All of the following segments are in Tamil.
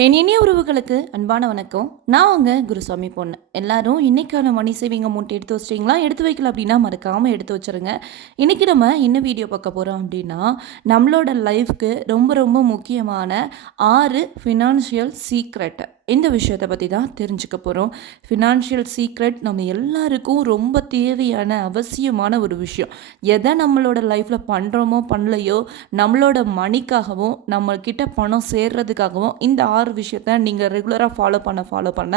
என் இனிய உறவுகளுக்கு அன்பான வணக்கம். நான் உங்க குருசாமி பொண்ணு. எல்லாரும் இன்னைக்கான மணி சேவிங் அமௌண்ட் எடுத்து வச்சிட்டிங்களா? எடுத்து வைக்கல அப்படின்னா மறக்காமல் எடுத்து வச்சிருங்க. இன்னைக்கு நம்ம என்ன வீடியோ பார்க்க போகிறோம் அப்படின்னா நம்மளோட லைஃப்க்கு ரொம்ப ரொம்ப முக்கியமான ஆறு ஃபினான்ஷியல் சீக்ரெட் இந்த விஷயத்தை பற்றி தான் தெரிஞ்சுக்க போகிறோம் ஃபினான்ஷியல் சீக்ரெட் நம்ம எல்லாருக்கும் ரொம்ப தேவையான அவசியமான ஒரு விஷயம். எதை நம்மளோட லைஃப்பில் பண்ணுறோமோ பண்ணலையோ நம்மளோட மணிக்காகவும் நம்மக்கிட்ட பணம் சேர்றதுக்காகவும் இந்த ஆறு விஷயத்த நீங்கள் ரெகுலராக ஃபாலோ பண்ண ஃபாலோ பண்ண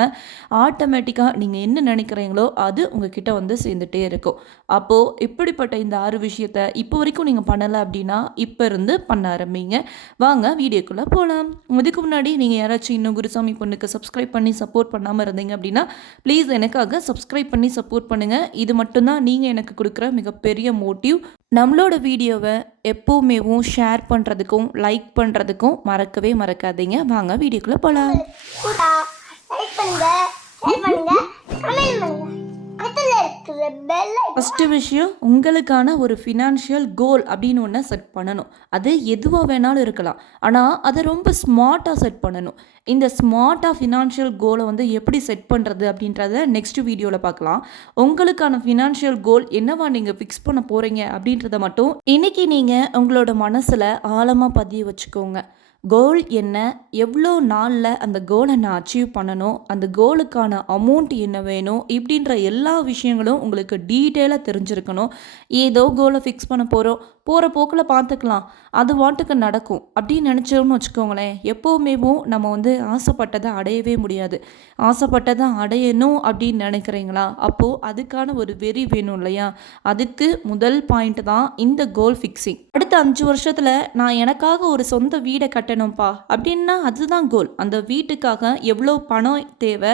ஆட்டோமேட்டிக்காக நீங்கள் என்ன நினைக்கிறீங்களோ அது உங்ககிட்ட வந்து சேர்ந்துட்டே இருக்கும். அப்போது இப்படிப்பட்ட இந்த ஆறு விஷயத்த இப்போ வரைக்கும் நீங்கள் பண்ணலை அப்படின்னா இப்போ இருந்து பண்ண ஆரம்பிங்க. வாங்க வீடியோக்குள்ளே போகலாம் இதுக்கு முன்னாடி நீங்கள் யாராச்சும் இன்னும் குருசாமி பொண்ணுக்கு சப்ஸ்கிரைப் பண்ணி சப்போர்ட் பண்ணாமல் இருந்தீங்க அப்படின்னா ப்ளீஸ் எனக்காக சப்ஸ்கிரைப் பண்ணி சப்போர்ட் பண்ணுங்கள் இது மட்டும்தான் நீங்கள் எனக்கு கொடுக்குற மிகப்பெரிய மோட்டிவ் நம்மளோட வீடியோவை எப்போவுமேவும் ஷேர் பண்ணுறதுக்கும் லைக் பண்ணுறதுக்கும் மறக்கவே மறக்காதீங்க. வாங்க வீடியோக்குள்ளே போகலாம் ஃபஸ்ட்டு விஷயம் உங்களுக்கான ஒரு ஃபினான்ஷியல் கோல் அப்படின்னு ஒன்று செட் பண்ணணும். அது எதுவாக வேணாலும் இருக்கலாம். ஆனால் அதை ரொம்ப ஸ்மார்ட்டாக செட் பண்ணணும். இந்த ஸ்மார்ட்டாக ஃபினான்ஷியல் கோலை வந்து எப்படி செட் பண்ணுறது அப்படின்றத நெக்ஸ்ட் வீடியோவில் பார்க்கலாம். உங்களுக்கான ஃபினான்ஷியல் கோல் என்னவா நீங்கள் ஃபிக்ஸ் பண்ண போகிறீங்க அப்படின்றத மட்டும் இன்றைக்கி நீங்கள் உங்களோட மனசில் ஆழமாக பதிய வச்சுக்கோங்க. கோல் என்ன? எவ்வளோ நாளில் அந்த கோலை நான் அச்சீவ் பண்ணணும் அந்த கோலுக்கான அமௌண்ட் என்ன வேணும்? இப்படின்ற எல்லா விஷயங்களும் உங்களுக்கு டீட்டெயிலாக தெரிஞ்சிருக்கணும். ஏதோ கோலை ஃபிக்ஸ் பண்ண போகிறோம் போகிற போக்கில் பார்த்துக்கலாம் அது வாட்டுக்கு நடக்கும். அப்படின்னு நினச்சோம்னு வச்சுக்கோங்களேன். எப்போவுமேவும் நம்ம வந்து ஆசைப்பட்டதை அடையவே முடியாது. ஆசைப்பட்டதை அடையணும் அப்படின்னு நினைக்கிறீங்களா? அப்போது அதுக்கான ஒரு வெறி வேணும் இல்லையா? அதுக்கு முதல் பாயிண்ட் தான் இந்த கோல் ஃபிக்ஸிங் அடுத்த அஞ்சு வருஷத்தில் நான் எனக்காக ஒரு சொந்த வீடை கட்டணும்ப்பா அப்படின்னா அதுதான் கோல் அந்த வீட்டுக்காக எவ்வளோ பணம் தேவை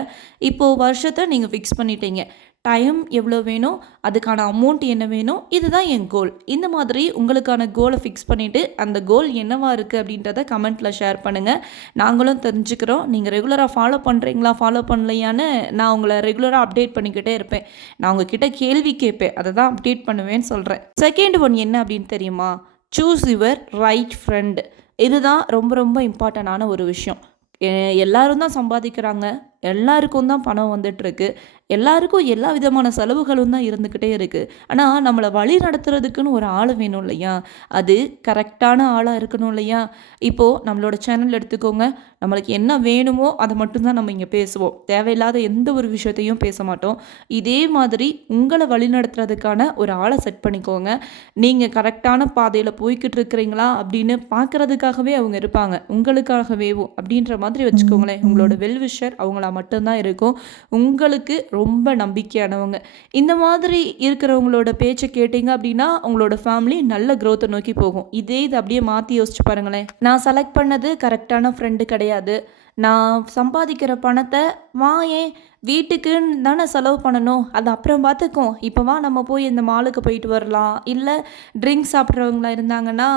இப்போது வருஷத்தை நீங்கள் ஃபிக்ஸ் பண்ணிட்டீங்க. டைம் எவ்வளோ வேணும் அதுக்கான அமௌண்ட் என்ன வேணும் இதுதான் என் கோல் இந்த மாதிரி உங்களுக்கான கோலை ஃபிக்ஸ் பண்ணிவிட்டு அந்த கோல் என்னவா இருக்குது அப்படின்றத கமெண்ட்டில் ஷேர் பண்ணுங்கள் நாங்களும் தெரிஞ்சுக்கிறோம். நீங்கள் ரெகுலராக ஃபாலோ பண்ணுறீங்களா ஃபாலோ பண்ணலையான்னு நான் உங்களை ரெகுலராக அப்டேட் பண்ணிக்கிட்டே இருப்பேன். நான் உங்ககிட்ட கேள்வி கேட்பேன். அதை தான் அப்டேட் பண்ணுவேன்னு சொல்கிறேன் செகண்ட் ஒன் என்ன அப்படின்னு தெரியுமா? சூஸ் யுவர் ரைட் ஃப்ரெண்டு இதுதான் ரொம்ப ரொம்ப இம்பார்ட்டண்டான ஒரு விஷயம். எ- எல்லாரும் தான் சம்பாதிக்கிறாங்க. எல்லாருக்கும் தான் பணம் வந்துட்டுருக்கு. எல்லாருக்கும் எல்லா விதமான செலவுகளும் தான் இருந்துக்கிட்டே இருக்குது ஆனால் நம்மளை வழி நடத்துறதுக்குன்னு ஒரு ஆள் வேணும் இல்லையா? அது கரெக்டான ஆளாக இருக்கணும் இல்லையா? இப்போது நம்மளோட சேனல் எடுத்துக்கோங்க. நம்மளுக்கு என்ன வேணுமோ அதை மட்டும்தான் நம்ம இங்கே பேசுவோம். தேவையில்லாத எந்த ஒரு விஷயத்தையும் பேச மாட்டோம். இதே மாதிரி உங்களை வழி நடத்துறதுக்கான ஒரு ஆளை செட் பண்ணிக்கோங்க. நீங்கள் கரெக்டான பாதையில் போய்கிட்டு இருக்கிறீங்களா அப்படின்னு பார்க்கறதுக்காகவே அவங்க இருப்பாங்க. உங்களுக்காகவேவும் அப்படின்ற மாதிரி வச்சுக்கோங்களேன். உங்களோட வெல்விஷர் அவங்களா மட்டும்தான் இருக்கும். உங்களுக்கு ரொம்ப நம்பிக்கையானவங்க. இந்த மாதிரி இருக்கிறவங்களோட பேச்சை கேட்டீங்க அப்படின்னா உங்களோட ஃபேமிலி நல்ல க்ரோத்தை நோக்கி போகும். இதே இது அப்படியே மாற்றி யோசிச்சு பாருங்களேன். நான் செலக்ட் பண்ணது கரெக்டான ஃப்ரெண்டு கிடையாது. நான் சம்பாதிக்கிற பணத்தை வா ஏன் வீட்டுக்குன்னு தானே செலவு பண்ணணும். அது அப்புறம் பார்த்துக்கும் இப்போ வா நம்ம போய் இந்த மாலுக்கு போயிட்டு வரலாம். இல்லை ட்ரிங்க்ஸ் சாப்பிட்றவங்களா இருந்தாங்கன்னா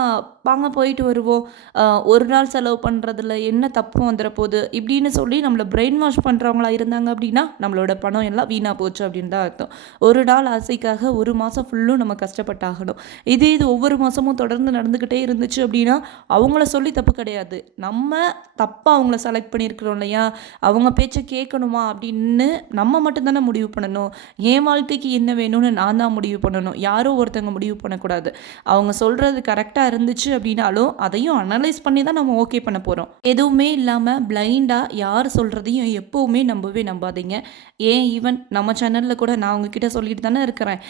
வாங்க போயிட்டு வருவோம். ஒரு நாள் செலவு பண்ணுறதுல என்ன தப்பு வந்துட போகுது? இப்படின்னு சொல்லி நம்மளை பிரெயின் வாஷ் பண்ணுறவங்களா இருந்தாங்க அப்படின்னா நம்மளோட பணம் எல்லாம் வீணாக போச்சு அப்படின்னு தான் அர்த்தம். ஒரு நாள் ஆசைக்காக ஒரு மாதம் ஃபுல்லும் நம்ம கஷ்டப்பட்டாகணும். இதே இது ஒவ்வொரு மாதமும் தொடர்ந்து நடந்துக்கிட்டே இருந்துச்சு அப்படின்னா அவங்கள சொல்லி தப்பு கிடையாது. நம்ம தப்பாக அவங்கள செலக்ட் பண்ணியிருக்கிறோம் இல்லையா? அவங்க பேச்சை கேட்கணுமா அப்படின்னு நம்ம மட்டும்தானே முடிவு பண்ணணும். என் வாழ்க்கைக்கு என்ன வேணும்னு நான் தான் முடிவு பண்ணணும். யாரோ ஒருத்தவங்க முடிவு பண்ணக்கூடாது. அவங்க சொல்கிறது கரெக்டாக இருந்துச்சு அப்படின்னாலும் அதையும் அனலைஸ் பண்ணி தான் நம்ம ஓகே பண்ண போகிறோம் எதுவுமே இல்லாமல் பிளைண்டாக யார் சொல்கிறதையும் எப்போவுமே நம்பவே நம்பாதீங்க. ஏன் ஈவன் நம்ம சேனலில் கூட நான் உங்ககிட்ட சொல்லிட்டு தானே இருக்கிறேன்.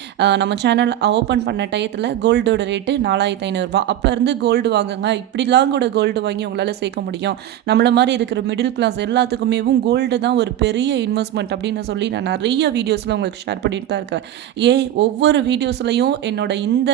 நம்ம சேனல் ஓப்பன் பண்ண டயத்தில் கோல்டோட ரேட்டு நாலாயிரத்தி ஐநூறுரூவா அப்போ இருந்து கோல்டு வாங்குங்க. இப்படிலாம் கூட கோல்டு வாங்கி உங்களால் சேர்க்க முடியும். நம்மள மாதிரி இருக்கிற மிடில் கிளாஸ் எல்லாத்துக்குமேவும் கோல்டு தான் ஒரு பெரிய இன்வெஸ்ட்மெண்ட் அப்படின்னு சொல்லி நான் நிறைய வீடியோஸில் உங்களுக்கு ஷேர் பண்ணிட்டு தான் இருக்கேன். ஏன்? ஒவ்வொரு வீடியோஸ்லையும் என்னோட இந்த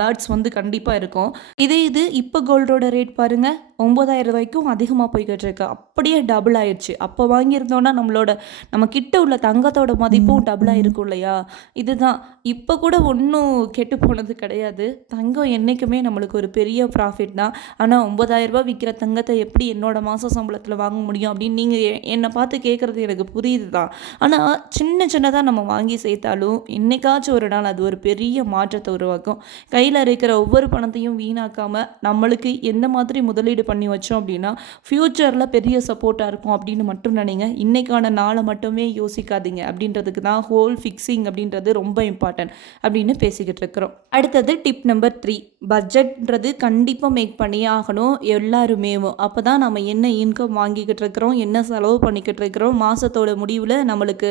வேர்ட்ஸ் வந்து கண்டிப்பாக இருக்கும். இதே இது இப்போ கோல்டோட ரேட் பாருங்கள் ஒம்பதாயிரம் ரூபாய்க்கும் அதிகமாக போய்கிட்டு இருக்கு. அப்படியே டபுள் ஆயிடுச்சு அப்போ வாங்கியிருந்தோன்னா நம்மளோட நம்ம கிட்ட உள்ள தங்கத்தோட மதிப்பும் டபுளாக இருக்கும் இல்லையா? இதுதான். இப்போ கூட ஒன்றும் கெட்டு போனது கிடையாது. தங்கம் என்றைக்குமே நம்மளுக்கு ஒரு பெரிய ப்ராஃபிட் தான். ஆனால் ஒம்பதாயிரம் ரூபாய் விற்கிற தங்கத்தை எப்படி என்னோட மாத சம்பளத்தில் வாங்க முடியும் அப்படின்னு நீங்கள் என்னை பார்த்து கேட்குறது எனக்கு புரியுது தான். ஆனால் சின்ன சின்னதாக நம்ம வாங்கி சேர்த்தாலும் என்னைக்காச்சும் ஒரு நாள் அது ஒரு பெரிய மாற்றத்தை உருவாக்கும். கையில் இருக்கிற ஒவ்வொரு பணத்தையும் வீணாக்காமல் நம்மளுக்கு எந்த மாதிரி முதலீடு பண்ணி வச்சோம் அப்படின்னா ஃப்யூச்சரில் பெரிய சப்போர்ட்டாக இருக்கும் அப்படின்னு மட்டும் நினைங்க. இன்றைக்கான நாளை மட்டுமே யோசிக்காதீங்க. அப்படின்றதுக்கு தான் ஹோல் ஃபிக்ஸிங் அப்படின்றது ரொம்ப இம்பார்ட்டன்ட் அப்படின்னு பேசிக்கிட்டு இருக்கிறோம். அடுத்தது டிப் நம்பர் த்ரீ பட்ஜெட்ன்றது கண்டிப்பாக மேக் பண்ணியாகணும் எல்லாருமே. அப்போ தான் நம்ம என்ன இன்கம் வாங்கிக்கிட்டு இருக்கிறோம் என்ன செலவு பண்ணிக்கிட்டு இருக்கிறோம் மாதத்தோட முடிவில் நம்மளுக்கு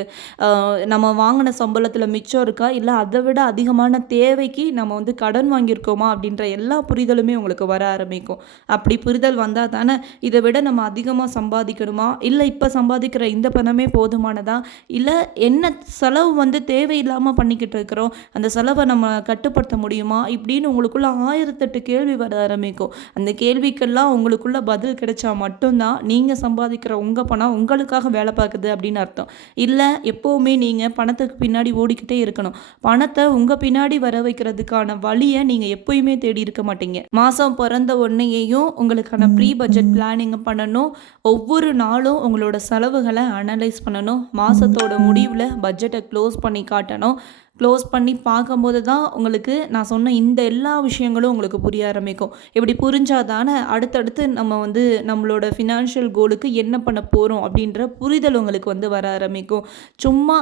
நம்ம வாங்கின சம்பளத்தில் மிச்சம் இருக்கா இல்லை அதை விட அதிகமான தேவைக்கு நம்ம வந்து கடன் வாங்கியிருக்கோமா அப்படின்ற எல்லா புரிதலுமே உங்களுக்கு வர ஆரம்பிக்கும். அப்படி புரிதல் வந்தால் தானே இதை விட நம்ம அதிகமாக சம்பாதிக்கணுமா? இல்லை இப்போ சம்பாதிக்கிற இந்த பணமே போதுமானதா? இல்லை என்ன செலவு வந்து தேவையில்லாமல் பண்ணிக்கிட்டு இருக்கிறோம்? அந்த செலவை நம்ம கட்டுப்படுத்த முடியுமா? இப்படின்னு உங்களுக்குள்ள ஆயிரத்தெட்டு கேள்வி வர ஆரம்பிக்கும். அந்த கேள்விக்கெல்லாம் உங்களுக்குள்ள பதில் கிடைச்சா மட்டும்தான் நீங்கள் சம்பாதிக்கிற உங்கள் பணம் உங்களுக்காக வேலை பார்க்குது அப்படின்னு அர்த்தம். இல்லை எப்போவுமே நீங்கள் பணத்துக்கு பின்னாடி ஓடிக்கிட்டே இருக்கணும். பணத்தை உங்கள் பின்னாடி வர வைக்கிறதுக்கான வழியை நீங்கள் எப்போயுமே தேடி இருக்க மாட்டீங்க. மாதம் பிறந்த உடனேயும் உங்களுக்கான ப்ரீ பட்ஜெட் பிளானிங் பண்ணணும். ஒவ்வொரு நாளும் உங்களோட செலவுகளை அனலைஸ் பண்ணணும். மாதத்தோட முடிவில் பட்ஜெட்டை க்ளோஸ் பண்ணி காட்டணும். க்ளோஸ் பண்ணி பார்க்கும்போது தான் உங்களுக்கு நான் சொன்ன இந்த எல்லா விஷயங்களும் உங்களுக்கு புரிய ஆரம்பிக்கும். இப்படி புரிஞ்சாதானே அடுத்தடுத்து நம்ம வந்து நம்மளோட ஃபினான்ஷியல் கோலுக்கு என்ன பண்ண போகிறோம் அப்படின்ற புரிதல் உங்களுக்கு வந்து வர ஆரம்பிக்கும். சும்மா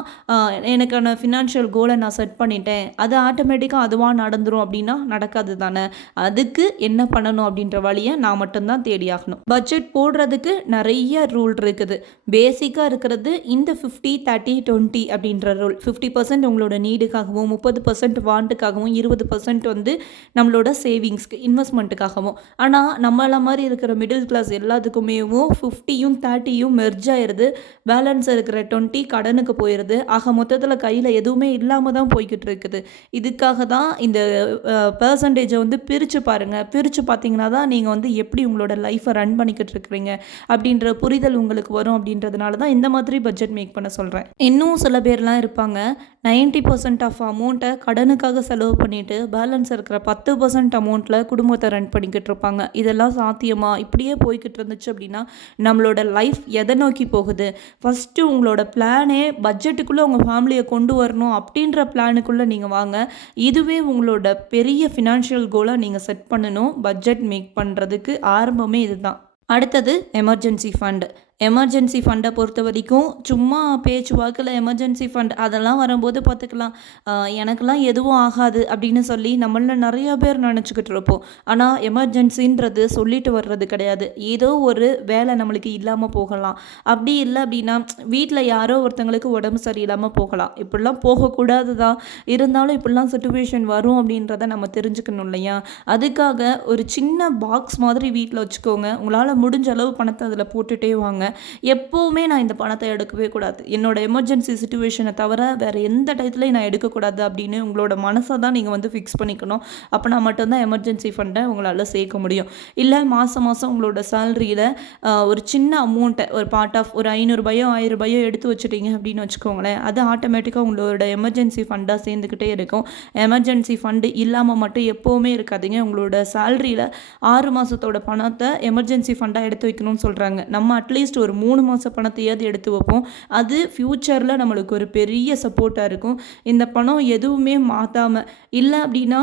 எனக்கான ஃபினான்ஷியல் கோலை நான் செட் பண்ணிட்டேன். அது ஆட்டோமேட்டிக்காக அதுவாக நடந்துரும் அப்படின்னா நடக்காது தானே. அதுக்கு என்ன பண்ணணும் அப்படின்ற வழியை நான் மட்டும்தான் தேடி ஆகணும். பட்ஜெட் போடுறதுக்கு நிறைய ரூல் இருக்குது. பேசிக்காக இருக்கிறது இந்த ஃபிஃப்டி தேர்ட்டி டுவெண்ட்டி அப்படின்ற ரூல் ஃபிஃப்டி பர்சன்ட் உங்களோட நீடு இதுக்காகவும் முப்பது பர்சன்ட் வாண்டுக்காகவும் இருபது பர்சன்ட் வந்து நம்மளோட சேவிங்ஸ்க்கு இன்வெஸ்ட்மெண்ட்டுக்காகவும் ஆனால் நம்மள மாதிரி இருக்கிற மிடில் கிளாஸ் எல்லாத்துக்குமேவும் ஃபிஃப்டியும் தேர்ட்டியும் மெர்ஜ் ஆயிடுது பேலன்ஸ் இருக்கிற டுவெண்ட்டி கடனுக்கு போயிடுது ஆக மொத்தத்தில் கையில் எதுவுமே இல்லாமல் தான் போய்கிட்டு இருக்குது இதுக்காக தான் இந்த பர்சன்டேஜை வந்து பிரித்து பாருங்கள் பிரித்து பார்த்தீங்கன்னா தான் நீங்கள் வந்து எப்படி உங்களோட லைஃப்பை ரன் பண்ணிக்கிட்டு இருக்கிறீங்க அப்படின்ற புரிதல் உங்களுக்கு வரும் அப்படின்றதுனால தான் இந்த மாதிரி பட்ஜெட் மேக் பண்ண சொல்கிறேன் இன்னும் சில பேர்லாம் இருப்பாங்க. நைன்ட்டி பர்சன்ட் ஆஃப் அமௌண்ட்டை கடனுக்காக செலவு பண்ணிட்டு பேலன்ஸ் இருக்கிற பத்து பர்சன்ட் அமௌண்ட்டில் குடும்பத்தை ரன் பண்ணிக்கிட்டு இருப்பாங்க. இதெல்லாம் சாத்தியமா? இப்படியே போய்கிட்டு இருந்துச்சு அப்படின்னா நம்மளோட லைஃப் எதை நோக்கி போகுது? ஃபஸ்ட்டு உங்களோட பிளானே பட்ஜெட்டுக்குள்ளே உங்கள் ஃபேமிலியை கொண்டு வரணும் அப்படின்ற பிளானுக்குள்ளே நீங்கள் வாங்க. இதுவே உங்களோட பெரிய ஃபினான்ஷியல் கோலாக நீங்கள் செட் பண்ணணும். பட்ஜெட் மேக் பண்ணுறதுக்கு ஆரம்பமே இதுதான். அடுத்தது எமர்ஜென்சி ஃபண்டு எமர்ஜென்சி ஃபண்டை பொறுத்த வரைக்கும் சும்மா பேச்சு வாக்கில் எமர்ஜென்சி ஃபண்ட் அதெல்லாம் வரும்போது பார்த்துக்கலாம். எனக்கெல்லாம் எதுவும் ஆகாது அப்படின்னு சொல்லி நம்மள நிறைய பேர் நினச்சிக்கிட்டு இருப்போம். ஆனால் எமர்ஜென்சின்றது சொல்லிட்டு வர்றது கிடையாது. ஏதோ ஒரு வேலை நம்மளுக்கு இல்லாமல் போகலாம். அப்படி இல்லை அப்படின்னா வீட்டில் யாரோ ஒருத்தங்களுக்கு உடம்பு சரியில்லாமல் போகலாம். இப்படிலாம் போகக்கூடாது தான் இருந்தாலும் இப்படிலாம் சுச்சுவேஷன் வரும் அப்படின்றத நம்ம தெரிஞ்சுக்கணும் இல்லையா? அதுக்காக ஒரு சின்ன பாக்ஸ் மாதிரி வீட்டில் வச்சுக்கோங்க. உங்களால் முடிஞ்ச அளவு பணத்தை அதில் போட்டுகிட்டே வாங்க. எப்போவுமே நான் இந்த பணத்தை எடுக்கவே கூடாது. என்னோட எமர்ஜென்சி சுச்சுவேஷனை தவிர வேறு எந்த டயத்துலையும் நான் எடுக்கக்கூடாது அப்படின்னு உங்களோட மனசை தான் நீங்கள் வந்து ஃபிக்ஸ் பண்ணிக்கணும். அப்போனா மட்டும்தான் எமர்ஜென்சி ஃபண்டை உங்களால் சேர்க்க முடியும். இல்லை மாதம் மாதம் உங்களோட சேலரியில் ஒரு சின்ன அமௌண்ட்டை ஒரு பார்ட் ஆஃப் ஒரு ஐநூறுபாயோ ஆயிரம் ரூபாயோ எடுத்து வச்சுட்டீங்க அப்படின்னு வச்சுக்கோங்களேன். அது ஆட்டோமேட்டிக்காக உங்களோட எமர்ஜென்சி ஃபண்டாக சேர்ந்துக்கிட்டே இருக்கும். எமர்ஜென்சி ஃபண்டு இல்லாமல் மட்டும் எப்போவுமே இருக்காதீங்க. உங்களோட சேலரியில் ஆறு மாதத்தோட பணத்தை எமர்ஜென்சி ஃபண்டாக எடுத்து வைக்கணும்னு சொல்கிறாங்க நம்ம அட்லீஸ்ட் ஒரு மூணு மாத பணத்தையாவது எடுத்து வைப்போம். அது ஃப்யூச்சரில் நம்மளுக்கு ஒரு பெரிய சப்போர்ட்டாக இருக்கும். இந்த பணம் எதுவுமே மாற்றாமல் இல்லை அப்படின்னா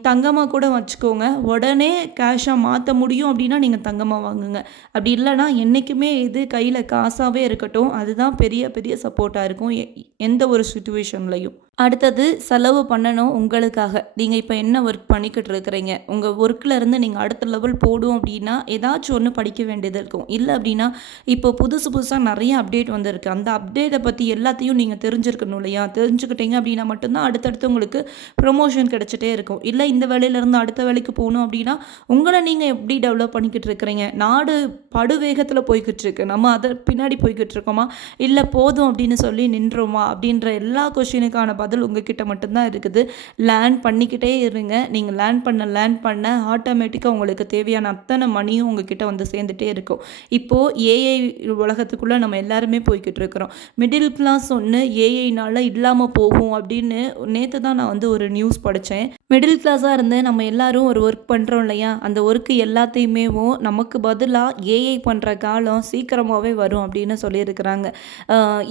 தங்கமாக கூட வச்சுக்கோங்க. உடனே கேஷாக மாற்ற முடியும் அப்படின்னா நீங்கள் தங்கமாக வாங்குங்க. அப்படி இல்லைன்னா என்றைக்குமே இது கையில் காசாகவே இருக்கட்டும். அதுதான் பெரிய பெரிய சப்போர்ட்டாக இருக்கும் எ- எந்த ஒரு சுச்சுவேஷன்லையும் அடுத்தது செலவு பண்ணணும் உங்களுக்காக. நீங்கள் இப்போ என்ன ஒர்க் பண்ணிக்கிட்டு இருக்கிறீங்க? உங்கள் ஒர்க்கில் இருந்து நீங்கள் அடுத்த லெவல் போடும் அப்படின்னா ஏதாச்சும் ஒன்று படிக்க வேண்டியது இருக்கும். இல்லை அப்படின்னா இப்போ புதுசு புதுசாக நிறைய அப்டேட் வந்திருக்கு. அந்த அப்டேட்டை பற்றி எல்லாத்தையும் நீங்கள் தெரிஞ்சிருக்கணும் இல்லையா? தெரிஞ்சுக்கிட்டீங்க அப்படின்னா மட்டும்தான் அடுத்தடுத்து உங்களுக்கு ப்ரொமோஷன் கிடைச்சிட்டே இருக்கும். இல்லை இந்த வேலையிலேருந்து அடுத்த வேலைக்கு போகணும் அப்படின்னா உங்களை நீங்கள் எப்படி டெவலப் பண்ணிக்கிட்டு இருக்கிறீங்க? நாடு படுவேகத்தில் போய்கிட்டு இருக்கு. நம்ம அதை பின்னாடி போய்கிட்டு இருக்கோமா? இல்லை போதும் அப்படின்னு சொல்லி நின்றோமா? அப்படின்ற எல்லா கொஷினுக்கான பதில் உங்ககிட்ட மட்டும்தான் இருக்குது. லேர்ன் பண்ணிக்கிட்டே இருங்க. நீங்கள் லேர்ன் பண்ண லேர்ன் பண்ண ஆட்டோமேட்டிக்காக உங்களுக்கு தேவையான அத்தனை மணியும் உங்ககிட்ட வந்து சேர்ந்துட்டே இருக்கும். இப்போது ஏஐ உலகத்துக்குள்ளே நம்ம எல்லாருமே போய்கிட்டு இருக்கிறோம். மிடில் கிளாஸ் ஒன்று ஏஐனால் இல்லாமல் போகும் அப்படின்னு நேற்று தான் நான் வந்து ஒரு நியூஸ் படித்தேன் மிடில் கிளாஸாக இருந்து நம்ம எல்லாரும் ஒரு ஒர்க் பண்ணுறோம் இல்லையா? அந்த ஒர்க்கு எல்லாத்தையுமேவும் நமக்கு பதிலாக ஏஐ பண்ணுற காலம் சீக்கிரமாகவே வரும் அப்படின்னு சொல்லியிருக்கிறாங்க.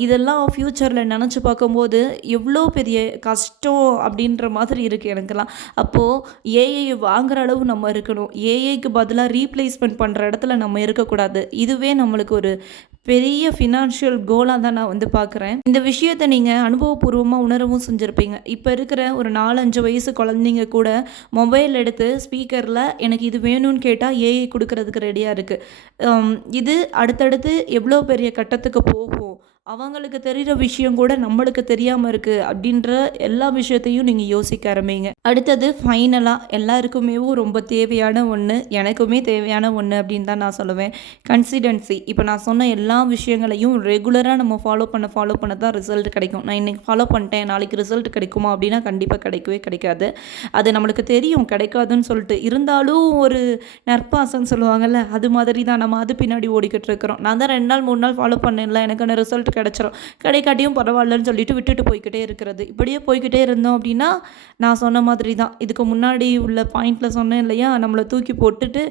இதெல்லாம் ஃப்யூச்சரில் நினச்சி பார்க்கும்போது எவ்வளோ பெரிய கஷ்டம் அப்படின்ற மாதிரி இருக்குது எனக்கெல்லாம். அப்போது ஏஐ வாங்குற அளவு நம்ம இருக்கணும். ஏஐக்கு பதிலாக ரீப்ளேஸ்மெண்ட் பண்ணுற இடத்துல நம்ம இருக்கக்கூடாது. இதுவே நம்மளுக்கு ஒரு பெரிய ஃபினான்ஷியல் கோலாக தான் நான் வந்து பார்க்குறேன். இந்த விஷயத்தை நீங்கள் அனுபவபூர்வமாக உணரவும் செஞ்சுருப்பீங்க. இப்போ இருக்கிற ஒரு நாலஞ்சு வயசு குழந்தைங்க கூட மொபைல் எடுத்து ஸ்பீக்கரில் எனக்கு இது வேணும்னு கேட்டால் ஏஐ கொடுக்கறதுக்கு ரெடியாக இருக்குது இது அடுத்தடுத்து எவ்வளோ பெரிய கட்டத்துக்கு போகும்? அவங்களுக்கு தெரிகிற விஷயம் கூட நம்மளுக்கு தெரியாமல் இருக்குது அப்படின்ற எல்லா விஷயத்தையும் நீங்கள் யோசிக்க ஆரம்பிங்க. அடுத்தது ஃபைனலாக எல்லாருக்குமே ரொம்ப தேவையான ஒன்று எனக்குமே தேவையான ஒன்று அப்படின்னு தான் நான் சொல்லுவேன். கன்சிடென்சி இப்போ நான் சொன்ன எல்லா விஷயங்களையும் ரெகுலராக நம்ம ஃபாலோ பண்ண ஃபாலோ பண்ண தான் ரிசல்ட் கிடைக்கும். நான் இன்றைக்கி ஃபாலோ பண்ணிட்டேன் நாளைக்கு ரிசல்ட் கிடைக்குமா அப்படின்னா கண்டிப்பாக கிடைக்கவே கிடைக்காது. அது நம்மளுக்கு தெரியும் கிடைக்காதுன்னு சொல்லிட்டு இருந்தாலும் ஒரு நற்பாசன்னு சொல்லுவாங்கள்ல அது மாதிரி தான் நம்ம அது பின்னாடி ஓடிக்கிட்டு இருக்கிறோம். நான் தான் ரெண்டு நாள் மூணு நாள் ஃபாலோ பண்ணல எனக்கான ரிசல்ட் கிடச்சிரும். கிடைக்காட்டியும் பரவாயில்லன்னு சொல்லிட்டு விட்டுட்டு போய்க்கிட்டே இருக்கிறது. இப்படியே போய்க்கிட்டே இருந்தோம் அப்படின்னா நான் சொன்ன மாதிரி தான் இதுக்கு முன்னாடி உள்ள பாயிண்டில் சொன்னேன் இல்லையா? நம்மளை தூக்கி போட்டுட்டு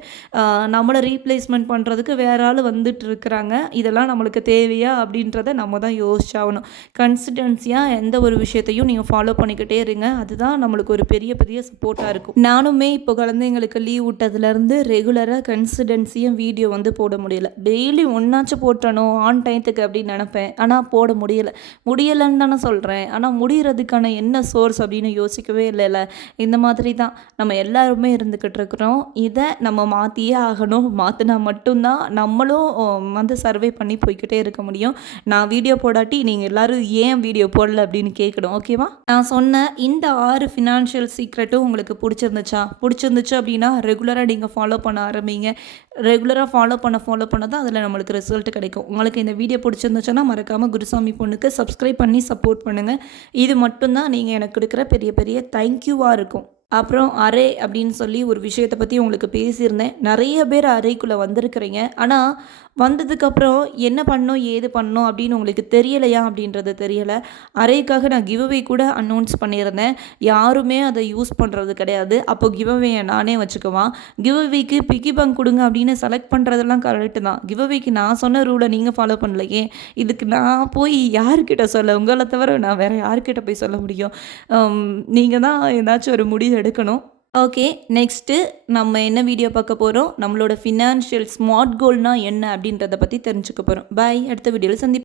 நம்மளை ரீப்ளேஸ்மெண்ட் பண்ணுறதுக்கு வேற ஆள் வந்துட்டு இருக்கிறாங்க. இதெல்லாம் நம்மளுக்கு தேவையா அப்படின்றத நம்ம தான் யோசிச்சாகணும். கன்சிடென்சியாக எந்த ஒரு விஷயத்தையும் நீங்கள் ஃபாலோ பண்ணிக்கிட்டே இருங்க. அதுதான் நம்மளுக்கு ஒரு பெரிய பெரிய சப்போர்ட்டாக இருக்கும். நானுமே இப்போ குழந்தைங்களுக்கு லீவ் விட்டதுலேருந்து ரெகுலராக கன்சிடென்சியாக வீடியோ வந்து போட முடியல. டெய்லி ஒன்றாச்சும் போட்டணும் ஆன் டைத்துக்கு அப்படின்னு நினப்பேன். ஆனால் போட முடியலை. முடியலைன்னு தானே சொல்கிறேன் ஆனால் முடிகிறதுக்கான என்ன சோர்ஸ் அப்படின்னு யோசிக்கவே இல்லைல்ல? இந்த மாதிரி தான். நம்ம எல்லாருமே இருந்துக்கிட்டு இருக்கிறோம். இதை நம்ம மாற்றியே ஆகணும். மாற்றினா மட்டும்தான் நம்மளும் வந்து சர்வே பண்ணி போய்க்கிட்டே இருக்க முடியும். நான் வீடியோ போடாட்டி நீங்கள் எல்லோரும் ஏன் வீடியோ போடல அப்படின்னு கேட்கணும் ஓகேவா நான் சொன்ன இந்த ஆறு ஃபினான்ஷியல் சீக்ரெட்டும் உங்களுக்கு பிடிச்சிருந்துச்சா? பிடிச்சிருந்துச்சு அப்படின்னா ரெகுலராக நீங்கள் ஃபாலோ பண்ண ஆரம்பிங்க. ரெகுலராக ஃபாலோ பண்ண ஃபாலோ பண்ண தான் அதில் நம்மளுக்கு ரிசல்ட் கிடைக்கும். உங்களுக்கு இந்த வீடியோ பிடிச்சிருந்துச்சுன்னா மறக்காமல் குருசாமி பொண்ணுக்கு சப்ஸ்கிரைப் பண்ணி சப்போர்ட் பண்ணுங்கள் இது மட்டும்தான் நீங்கள் எனக்கு கொடுக்குற பெரிய பெரிய தேங்க்யூவாக இருக்கும். அப்புறம் அறை அப்படின்னு சொல்லி ஒரு விஷயத்தை பற்றி உங்களுக்கு பேசியிருந்தேன். நிறைய பேர் அறைக்குள்ளே வந்திருக்கிறீங்க. ஆனால் வந்ததுக்கப்புறம் என்ன பண்ணோம் ஏது பண்ணோம் அப்படின்னு உங்களுக்கு தெரியலையா அப்படின்றது தெரியலை. அறைக்காக நான் கிவ்அவே கூட அனௌன்ஸ் பண்ணியிருந்தேன். யாருமே அதை யூஸ் பண்ணுறது கிடையாது. அப்போ கிவ்அவேயை நானே வச்சுக்குவான். கிவ்அவேக்கு பிக்கி பங்க் கொடுங்க அப்படின்னு செலக்ட் பண்ணுறதெல்லாம் கரெக்டு தான். கிவ்அவேக்கு நான் சொன்ன ரூலை நீங்கள் ஃபாலோ பண்ணலையே. இதுக்கு நான் போய் யார்கிட்ட சொல்ல உங்களை தவிர நான் வேறு யார்கிட்ட போய் சொல்ல முடியும்? நீங்கள் தான் ஏதாச்சும் ஒரு முடிவு எடுக்கணும். ஓகே நெக்ஸ்ட்டு நம்ம என்ன வீடியோ பார்க்க போகிறோம் நம்மளோட ஃபினான்ஷியல் ஸ்மார்ட் கோல்னால் என்ன அப்படின்றத பற்றி தெரிஞ்சுக்க போகிறோம் பாய் அடுத்த வீடியோவில் சந்திப்போம்.